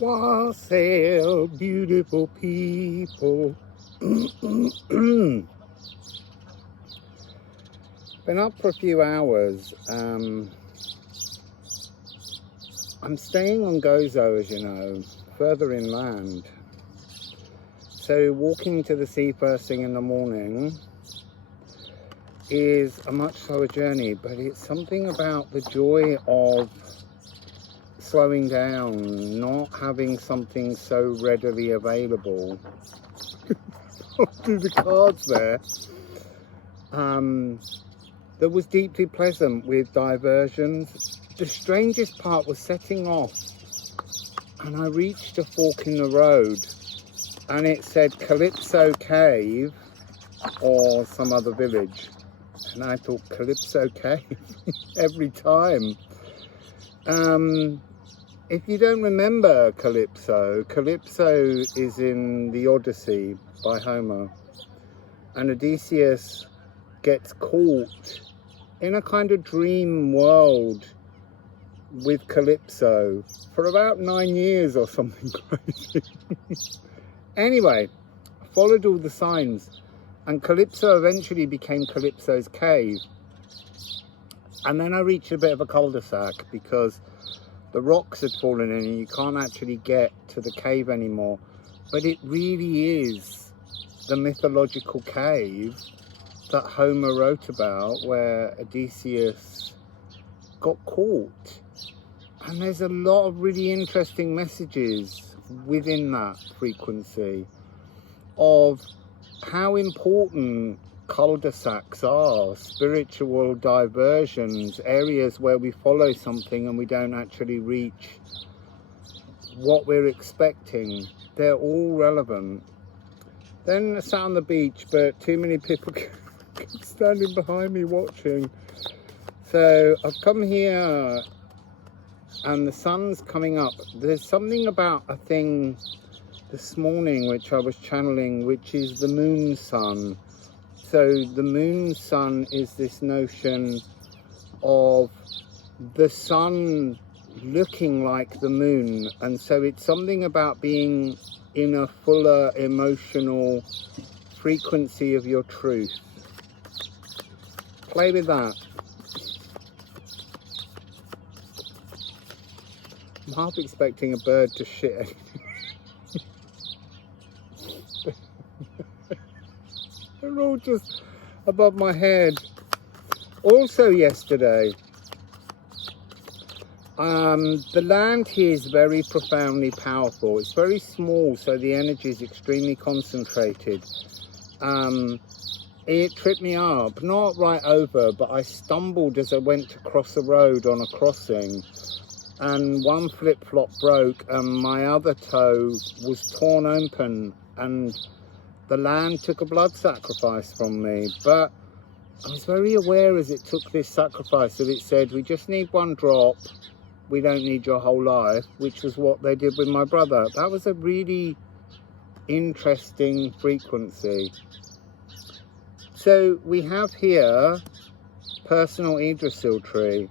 Wassail, beautiful people. Been up for a few hours. I'm staying on Gozo, as you know, further inland. So walking to the sea first thing in the morning is a much slower journey, but it's something about the joy of slowing down, not having something so readily available. Do the cards there. That was deeply pleasant with diversions. The strangest part was setting off, and I reached a fork in the road, and it said Calypso Cave or some other village, and I thought Calypso Cave every time. If you don't remember Calypso, Calypso is in the Odyssey by Homer, and Odysseus gets caught in a kind of dream world with Calypso for about 9 years or something crazy. Anyway, I followed all the signs, and Calypso eventually became Calypso's cave. And then I reached a bit of a cul-de-sac because the rocks had fallen in and you can't actually get to the cave anymore. But it really is the mythological cave that Homer wrote about, where Odysseus got caught. And there's a lot of really interesting messages within that frequency of how important cul-de-sacs are, spiritual diversions, areas where we follow something and we don't actually reach what we're expecting. They're all relevant. Then I sat on the beach, but too many people kept standing behind me watching. So I've come here and the sun's coming up. There's something about a thing this morning which I was channeling, which is the moon sun. So the moon sun is this notion of the sun looking like the moon, and so it's something about being in a fuller emotional frequency of your truth. Play with that. I'm half expecting a bird to shit. They're all just above my head. Also yesterday, the land here is very profoundly powerful. It's very small, so the energy is extremely concentrated. It tripped me up, not right over, but I stumbled as I went to cross a road on a crossing, and one flip-flop broke and my other toe was torn open, and the land took a blood sacrifice from me. But I was very aware as it took this sacrifice that it said, we just need one drop, we don't need your whole life, which was what they did with my brother. That was a really interesting frequency. So we have here personal Yggdrasil tree.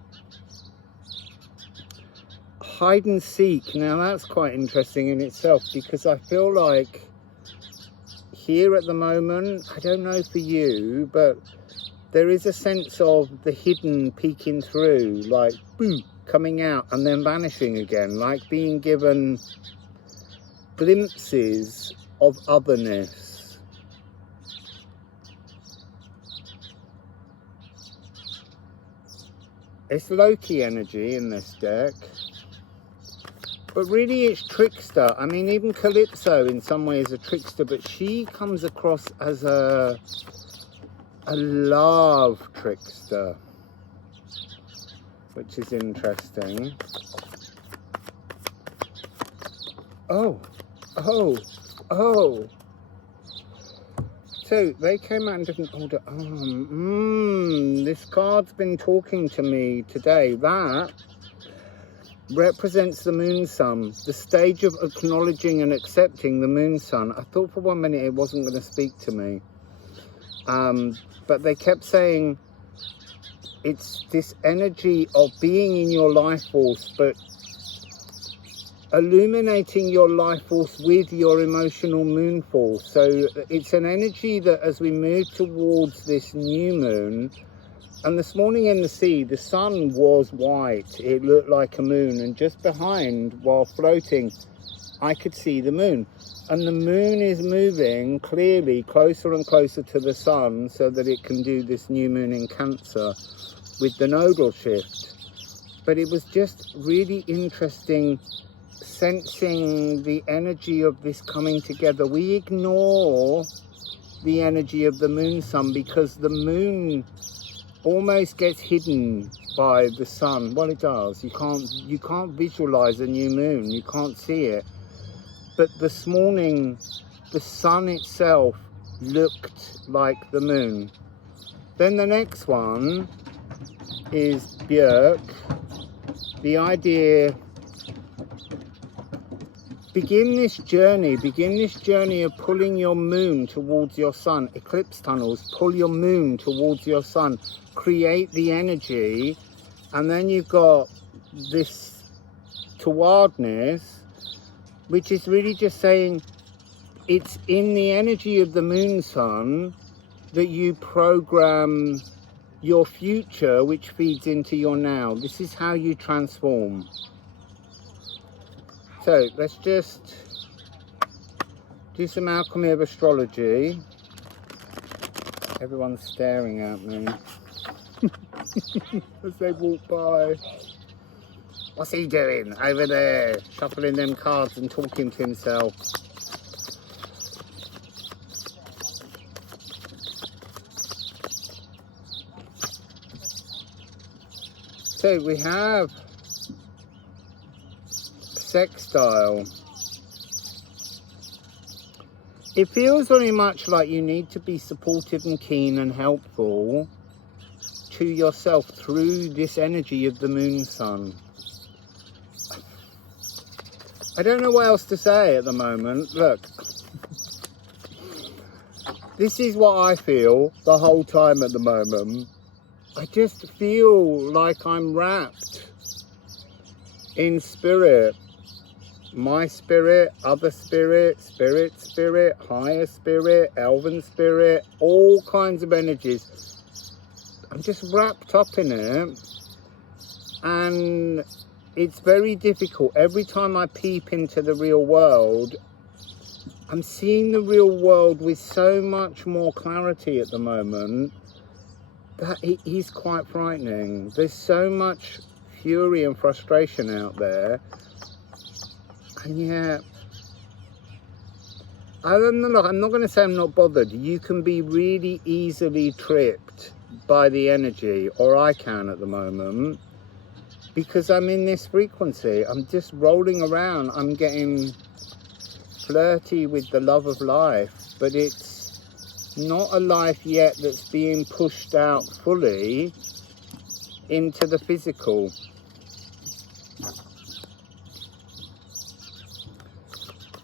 Hide and seek. Now that's quite interesting in itself, because I feel like here at the moment, I don't know for you, but there is a sense of the hidden peeking through, like boom, coming out and then vanishing again, like being given glimpses of otherness. It's Loki energy in this deck. But really it's Trickster. I mean, even Calypso in some ways is a trickster, but she comes across as a love trickster, which is interesting. Oh. So they came out in different order. This card's been talking to me today. That represents the moon sun, the stage of acknowledging and accepting the moon sun. I thought for 1 minute it wasn't going to speak to me, but they kept saying it's this energy of being in your life force, but illuminating your life force with your emotional moon force. So it's an energy that as we move towards this new moon, and this morning in the sea, the sun was white. It looked like a moon, and just behind, while floating, I could see the moon. And the moon is moving clearly closer and closer to the sun so that it can do this new moon in Cancer with the nodal shift. But it was just really interesting sensing the energy of this coming together. We ignore the energy of the moon sun because the moon almost gets hidden by the sun. Well, it does. You can't visualize a new moon. You can't see it. But this morning, the sun itself looked like the moon. Then the next one is Björk. The idea, begin this journey of pulling your moon towards your sun. Eclipse tunnels, pull your moon towards your sun, create the energy, and then you've got this towardness, which is really just saying it's in the energy of the moon sun that you program your future, which feeds into your now. This is how you transform. So let's just do some alchemy of astrology. Everyone's staring at me as they walk by. What's he doing over there? Shuffling them cards and talking to himself. So we have sextile. It feels very much like you need to be supportive and keen and helpful to yourself through this energy of the moon sun. I don't know what else to say at the moment. Look, this is what I feel the whole time at the moment. I just feel like I'm wrapped in spirit. My spirit, other spirit, spirit, higher spirit, elven spirit, all kinds of energies. I'm just wrapped up in it. And it's very difficult. Every time I peep into the real world, I'm seeing the real world with so much more clarity at the moment that it is quite frightening. There's so much fury and frustration out there. And yet, I'm not going to say I'm not bothered. You can be really easily tripped by the energy, or I can at the moment. Because I'm in this frequency, I'm just rolling around, I'm getting flirty with the love of life, but it's not a life yet that's being pushed out fully into the physical.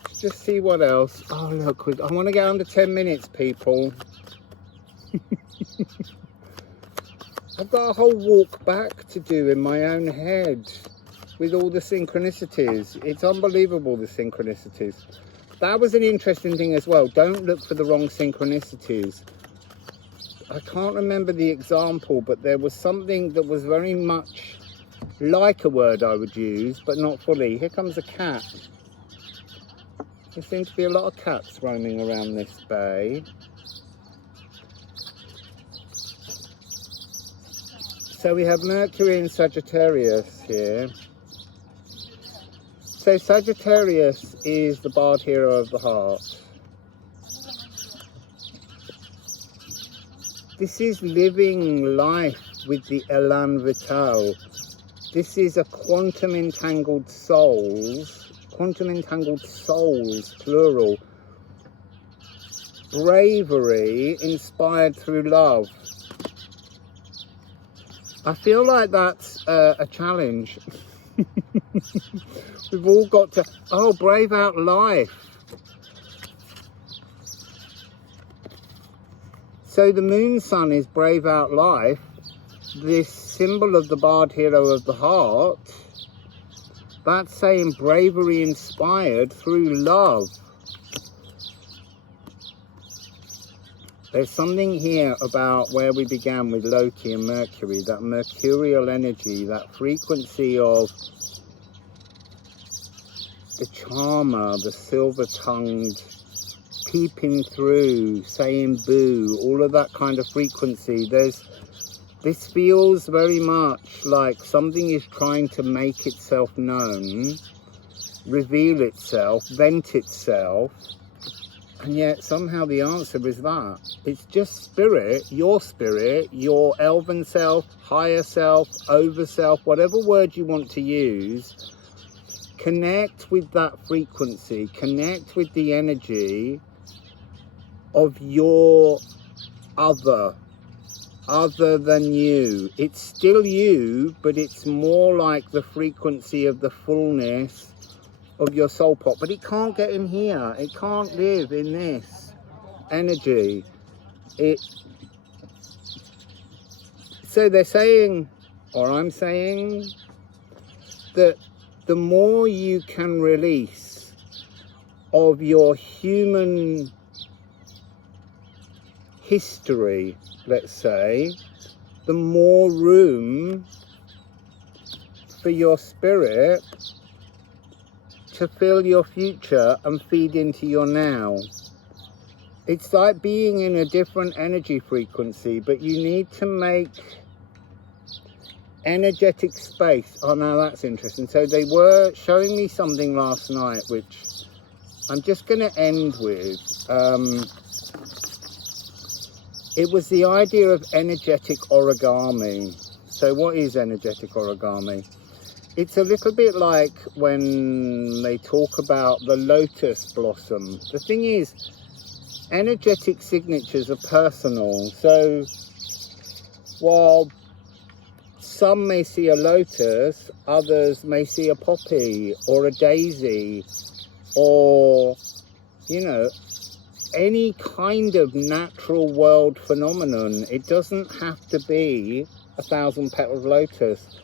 Let's just see what else. Oh look, I want to get under 10 minutes, people. I've got a whole walk back to do in my own head with all the synchronicities. It's unbelievable, the synchronicities. That was an interesting thing as well. Don't look for the wrong synchronicities. I can't remember the example, but there was something that was very much like a word I would use, but not fully. Here comes a cat. There seems to be a lot of cats roaming around this bay. So we have Mercury in Sagittarius here. So Sagittarius is the bard hero of the heart. This is living life with the Elan Vital. This is a quantum entangled souls, plural. Bravery inspired through love. I feel like that's a challenge. We've all got to, brave out life. So the moon sun is brave out life, this symbol of the bard hero of the heart. That's saying bravery inspired through love. There's something here about where we began with Loki and Mercury, that mercurial energy, that frequency of the charmer, the silver-tongued, peeping through, saying boo, all of that kind of frequency. This feels very much like something is trying to make itself known, reveal itself, vent itself, and yet somehow the answer is that. It's just spirit, your elven self, higher self, over self, whatever word you want to use. Connect with that frequency, connect with the energy of your other than you. It's still you, but it's more like the frequency of the fullness of your soul pot. But it can't get in here. It can't live in this energy. So they're saying, or I'm saying, that the more you can release of your human history, let's say, the more room for your spirit to fill your future and feed into your now. It's like being in a different energy frequency, but you need to make energetic space. Oh, now that's interesting. So they were showing me something last night, which I'm just going to end with. It was the idea of energetic origami. So what is energetic origami? It's a little bit like when they talk about the lotus blossom. The thing is, energetic signatures are personal. So while some may see a lotus, others may see a poppy or a daisy, or, you know, any kind of natural world phenomenon. It doesn't have to be 1,000-petaled lotus.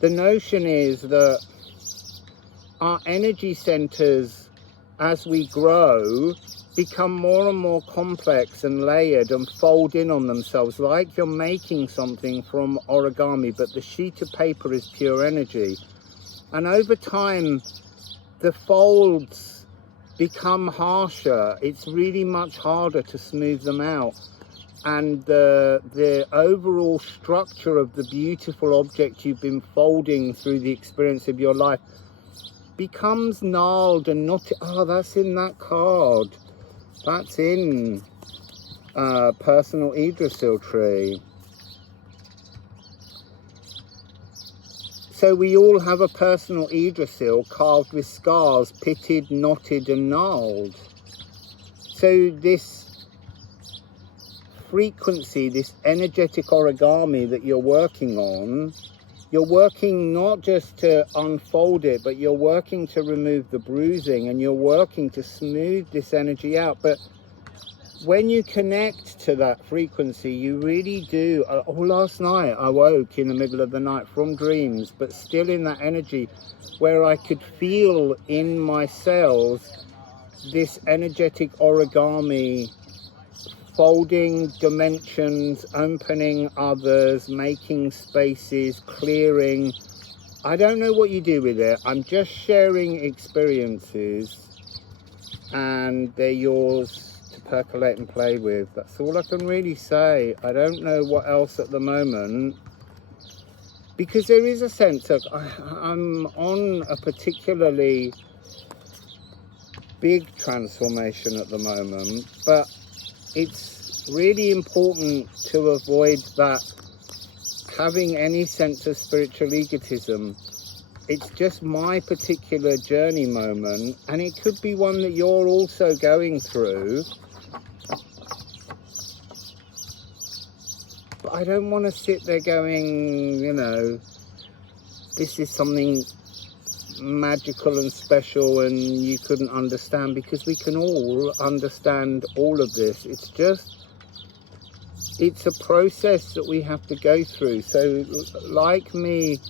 The notion is that our energy centers, as we grow, become more and more complex and layered and fold in on themselves, like you're making something from origami, but the sheet of paper is pure energy. And over time, the folds become harsher. It's really much harder to smooth them out. And the overall structure of the beautiful object you've been folding through the experience of your life becomes gnarled and not... Oh, that's in that card. That's in personal Yggdrasil tree. So we all have a personal Yggdrasil carved with scars, pitted, knotted and gnarled. So this frequency, this energetic origami that you're working on, you're working not just to unfold it, but you're working to remove the bruising, and you're working to smooth this energy out. But when you connect to that frequency, you really do. Oh, last night I woke in the middle of the night from dreams, but still in that energy where I could feel in my cells this energetic origami, folding dimensions, opening others, making spaces, clearing. I don't know what you do with it. I'm just sharing experiences, and they're yours to percolate and play with. That's all I can really say. I don't know what else at the moment, because there is a sense of I'm on a particularly big transformation at the moment, but it's really important to avoid that, having any sense of spiritual egotism. It's just my particular journey moment, and it could be one that you're also going through. But I don't want to sit there going, you know, this is something magical and special and you couldn't understand, because we can all understand all of this. It's just, it's a process that we have to go through. So like me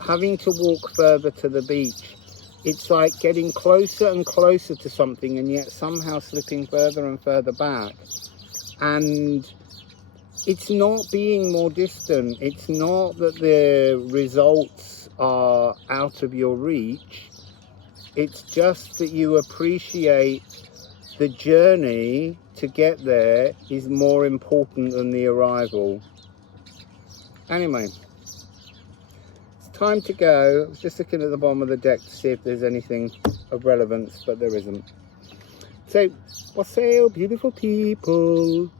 having to walk further to the beach. It's like getting closer and closer to something and yet somehow slipping further and further back. And it's not being more distant. It's not that the results are out of your reach. It's just that you appreciate the journey to get there is more important than the arrival. Anyway, it's time to go. I was just looking at the bottom of the deck to see if there's anything of relevance, but there isn't. So, wassail, beautiful people.